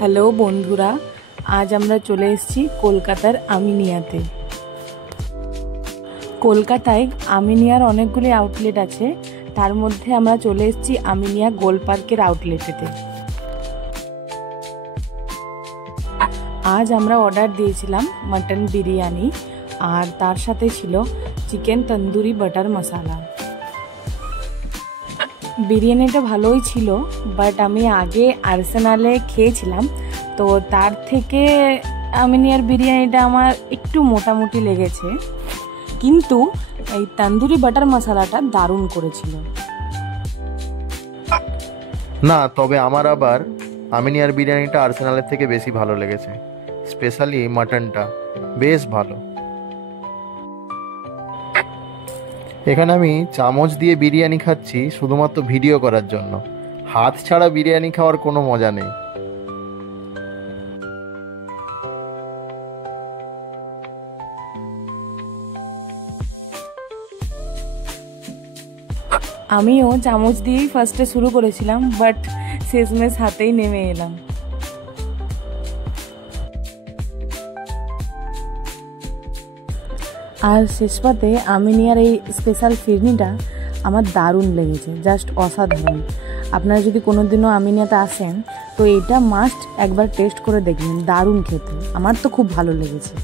Hello বন্ধুরা, আজ আমরা চলে এসেছি কলকাতার আমিনিয়াতে। কলকাতায় আমিনিয়ার অনেকগুলি আউটলেট আছে, তার মধ্যে আমরা চলে এসেছি আমিনিয়া গোল পার্কের আউটলেটেতে। আজ আমরা অর্ডার দিয়েছিলাম মাটন বিরিয়ানি, আর তার সাথে ছিল চিকেন তন্দুরি বাটার মশালা। বিরিয়ানিটা ভালোই ছিল, বাট আমি আগে আর্সেনালে খেয়েছিলাম, তো তার থেকে আমিনিয়ার বিরিয়ানিটা আমার একটু মোটামুটি লেগেছে, কিন্তু এই তন্দুরি বাটার মশালাটা দারুণ করেছিল। না, তবে আমার আবার আমিনিয়ার বিরিয়ানিটা আর্সেনালের থেকে বেশি ভালো লেগেছে। স্পেশালি মাটনটা বেশ ভালো। এখানে আমি চামচ দিয়ে বিরিয়ানি খাচ্ছি শুধুমাত্র ভিডিও করার জন্য। হাত ছাড়া বিরিয়ানি খাওয়ার কোনো মজা নেই। আমিও চামচ দিয়েই ফার্স্টে শুরু করেছিলাম, বাট শেষমেশ হাতেই নেমে এলাম। আর শেষ পাতে আমিনিয়ার এই স্পেশাল ফিরনিটা আমার দারুণ লেগেছে, জাস্ট অসাধারণ। আপনারা যদি কোনোদিনও আমিনিয়াতে আসেন তো এটা মাস্ট একবার টেস্ট করে দেখবেন, দারুণ খেতে। আমার তো খুব ভালো লেগেছে।